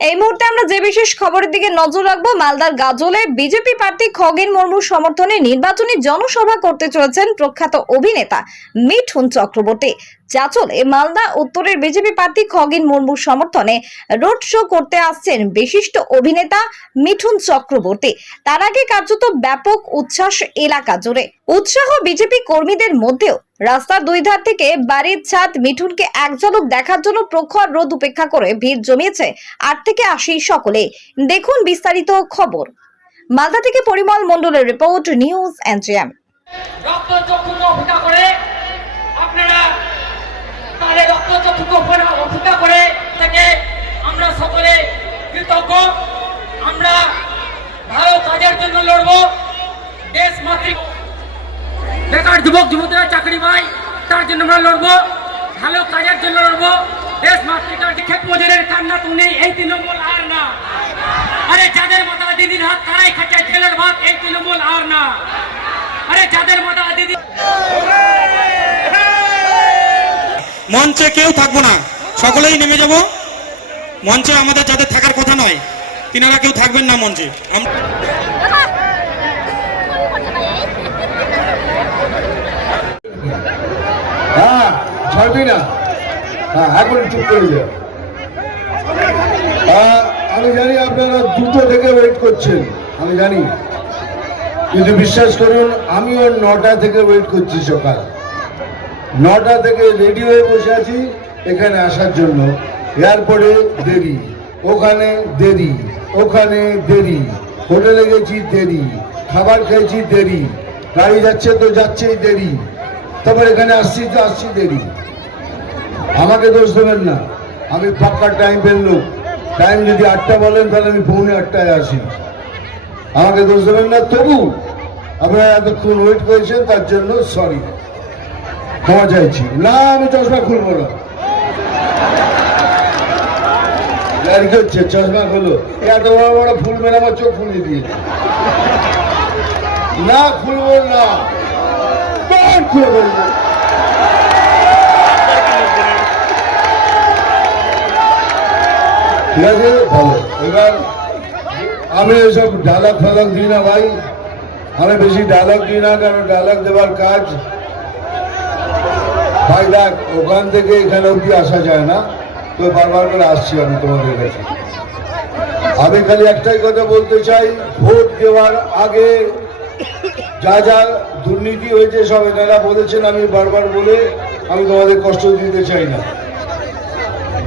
এই মুহূর্তে আমরা যে বিশেষ খবরের দিকে নজর রাখব, মালদার গাজলে বিজেপি প্রার্থী খগেন মুর্মুর সমর্থনে নির্বাচনী জনসভা করতে চলেছেন প্রখ্যাত অভিনেতা মিঠুন চক্রবর্তী। চাচলে মালদা উত্তরের বিজেপি প্রার্থী খগেন মুর্মুর সমর্থনে রোড শো করতে আসছেন বিশিষ্ট অভিনেতা মিঠুন চক্রবর্তী। তার আগে কার্যত ব্যাপক উচ্ছ্বাস এলাকা জুড়ে। উৎসাহ বিজেপি কর্মীদের মধ্যেও রাস্তার দুই ধার থেকে বাড়ির ছাদ মিঠুনকে এক ঝলক দেখার জন্য প্রখর রোদ উপেক্ষা করে ভিড় জমিয়েছে আট থেকে আশি সকলে। দেখুন বিস্তারিত খবর। মালদা থেকে পরিমল মন্ডলের রিপোর্ট নিউজ এনজিএম আপনারা তাহলে রক্ত চক্ষুকে অপেক্ষা করে থেকে আমরা সকলে কৃতজ্ঞ আমরা ভালো কাজের জন্য লড়বো দেশ মাতৃক বেকার যুবক, যুবতীরা চাকরি পায়, তার জন্য আমরা লড়বো, ভালো কাজের জন্য লড়বো। দেশ মাতৃকার ক্ষেত মজুরের কান্না তুমি এই তৃণমূল আর না। আরে যাদের মাথা দিদির হাত তারাই খাচ্ছে ছেলের ভাত, এই তৃণমূল আর না। আরে যাদের মাথা দিদি মঞ্চে কেউ থাকব না, সকলেই নেমে যাব। মঞ্চে আমাদের যাদের থাকার কথা নয়, তিনারা কেউ থাকবেন না মঞ্চে আম- হ্যাঁ ছাড়বি না? হ্যাঁ এখন চুপ করে যা। আমি জানি আপনারা দুটো থেকে ওয়েট করছেন, আমি জানি। কিন্তু বিশ্বাস করুন আমিও নটা থেকে ওয়েট করছি সকাল। নটা থেকে রেডি হয়ে বসে আছি এখানে আসার জন্য। এয়ারপোর্টে দেরি, ওখানে দেরি ওখানে দেরি। হোটেলে গেছি দেরি, খাবার খেয়েছি দেরি। গাড়ি যাচ্ছে তো যাচ্ছেই দেরি। তারপর এখানে আসছি তো আসছি দেরি। আমাকে দোষ দেবেন না। আমি পাক্কা টাইম পেল টাইম যদি আটটা বলেন, তাহলে আমি পৌনে আটটায় আসি। আমাকে দোষ দেবেন না, তবু আপনারা এতক্ষণ ওয়েট করেছেন, তার জন্য সরি ক্ষমা চাইছি। না, আমি চশমা খুলবো না। চশমা খুলো। এত বড় বড় ফুল মেরে আমার চোখ খুলে দিয়ে না, খুলবো না। খুলে ঠিক আছে ভালো। এবার আমি এসব ডায়লগ ফালক দিই না ভাই। আমি বেশি ডায়লগ দিই না, কারণ ডায়লগ দেওয়ার কাজ ভাই দেখ, ওখান থেকে এখানে অব্দি আসা যায় না। তো বারবার করে আসছি আমি তোমাদের কাছে। আমি খালি একটাই কথা বলতে চাই, ভোট দেওয়ার আগে যা যা দুর্নীতি হয়েছে সব এনারা বলেছেন, আমি বারবার বলে আমি তোমাদের কষ্ট দিতে চাই না।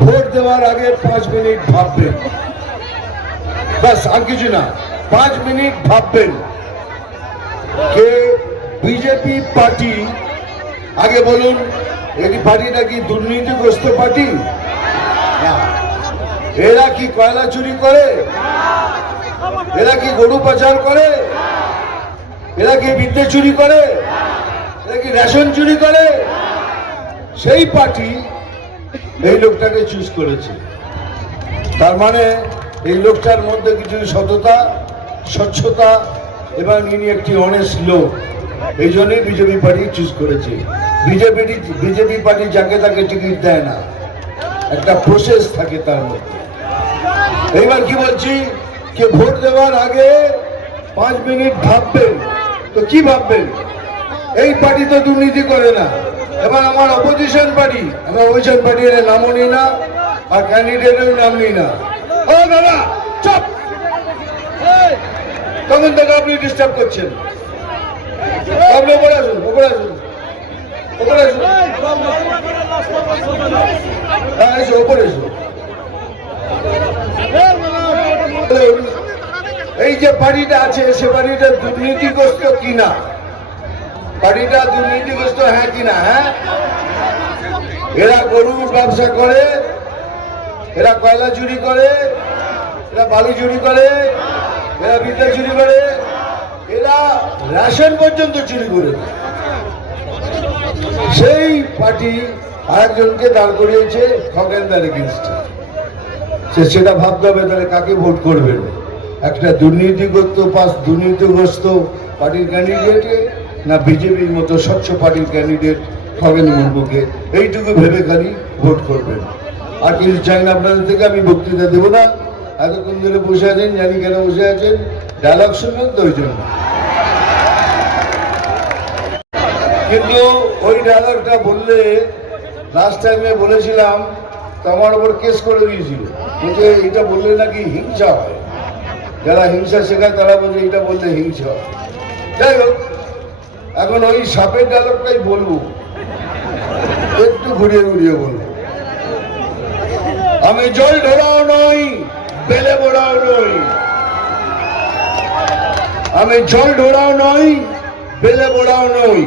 ভোট দেওয়ার আগে পাঁচ মিনিট ভাববেন। ব্যাস, আর কিছু না। পাঁচ মিনিট ভাববেন। কে বিজেপি পার্টি? আগে বলুন এই পার্টিটা কি দুর্নীতিগ্রস্ত পার্টি। এরা কি কয়লা চুরি করে? এরা কি গরু পাচার করে? এরা কি বিদ্যে চুরি করে? এরা কি রেশন চুরি করে? সেই পার্টি এই লোকটাকে চুজ করেছে। তার মানে এই লোকটার মধ্যে কিছু সততা, স্বচ্ছতা এবং ইনি একটি অনেস্ট লোক। এই জন্যই বিজেপি পার্টি চুজ করেছে। বিজেপি বিজেপি পার্টি যাকে তাকে টিকিট দেয় না। একটা প্রসেস থাকে তার মধ্যে। এইবার কি বলছি? যে ভোট দেওয়ার আগে পাঁচ মিনিট ভাববেন। তো কি ভাববেন? এই পার্টি তো দুর্নীতি করে না। এবার আমার অপোজিশন পার্টি আমি অপোজিশন পার্টির নামও নিই না, আর ক্যান্ডিডেটের নাম নিই না। ও দাদা, চপ! তখন দাদা আপনি ডিস্টার্ব করছেন। আপনি ওপরে আসুন ওপরে আসুন। ওপরে আসুন। হ্যাঁ ওপরে এই যে বাড়িটা আছে, সে বাড়িটা দুর্নীতিগ্রস্ত কিনা? বাড়িটা দুর্নীতিগ্রস্ত হ্যাঁ কিনা হ্যাঁ? এরা গরুর ব্যবসা করে, এরা কয়লা চুরি করে, এরা বালু চুরি করে, এরা বিদ্যা চুরি করে, এরা রেশন পর্যন্ত চুরি করে। সেই পার্টি আরেকজনকে দাঁড় করিয়েছে খগেনদার এগেনস্টে সে সেটা ভাবতে হবে, তাহলে কাকে ভোট করবেন? একটা দুর্নীতিগ্রস্ত পাস দুর্নীতিগ্রস্ত পার্টির ক্যান্ডিডেটকে না বিজেপির মতো স্বচ্ছ পার্টির ক্যান্ডিডেট খগেন মুর্মুকে? এইটুকু ভেবে খালি ভোট করবেন। আর কিছু চাই না আপনাদের থেকে, আমি বক্তৃতা দেবো না। এতক্ষণ ধরে বসে আছেন, জানি কেন বসে আছেন। ডায়লগ শুনবেন তো ওই জন্য। কিন্তু ওই ডায়লগটা বললে লাস্ট টাইমে বলেছিলাম তো আমার ওপর কেস করে দিয়েছিল। বলছে এটা বললে নাকি হিংসা হয়? যারা হিংসা শেখায়, তারা বলছে এটা বললে হিংসা হয়। যাই হোক এখন ওই সাপের ডায়লগটাই বলব। একটু ঘুরিয়ে ঘুরিয়ে বলব। আমি জল ঢোড়াও নই, বেলে বোড়াও নই। আমি জল ঢোড়াও নই, বেলে বোড়াও নই।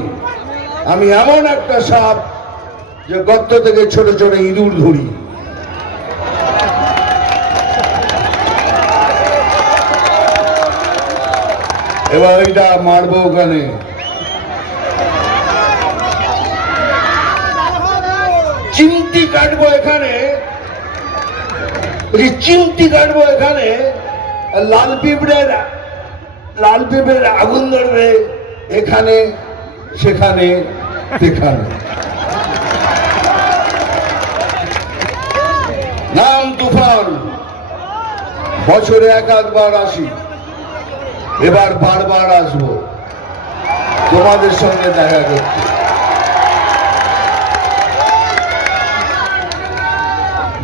আমি এমন একটা সাপ যে গর্ত থেকে ছোট ছোট ইঁদুর ধরি। এবার এটা মারবো ওখানে। চিমটি কাটবো এখানে। চিমটি কাটবো এখানে, লাল পিঁপড়ের লাল পিঁপড়ের আগুন ধরবে এখানে, সেখানে সেখানে। নাম তুফান। বছরে এক আধবার আসি। এবার বারবার আসব। তোমাদের সঙ্গে দেখা করতে।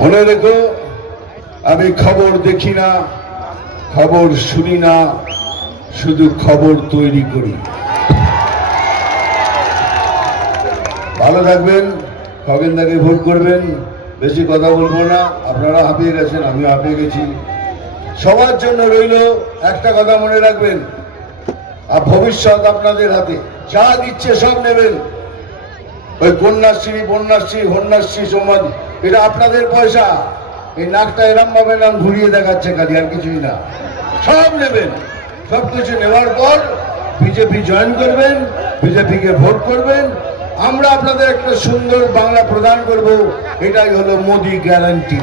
মনে রেখো, আমি খবর দেখি না, খবর শুনি না, শুধু খবর তৈরি করি। ভালো থাকবেন, খগেনদাকে ভোট করবেন, বেশি কথা বলব না, আপনারা হাঁপিয়ে গেছেন, আমিও হাঁপিয়ে গেছি। সবার জন্য রইল একটা কথা মনে রাখবেন, আর ভবিষ্যৎ আপনাদের হাতে, যা দিচ্ছে সব নেবেন। ওই কন্যাশ্রী, বন্যাশ্রী হন্যাশ্রী সমাজ এটা আপনাদের পয়সা। এই নাকটা এরম ভাবে নাম ঘুরিয়ে দেখাচ্ছে খালি, আর কিছুই না। সব নেবেন। সব কিছু নেওয়ার পর বিজেপি জয়েন করবেন, বিজেপিকে ভোট করবেন। আমরা আপনাদের একটা সুন্দর বাংলা প্রদান করব। এটাই হলো মোদি গ্যারান্টি।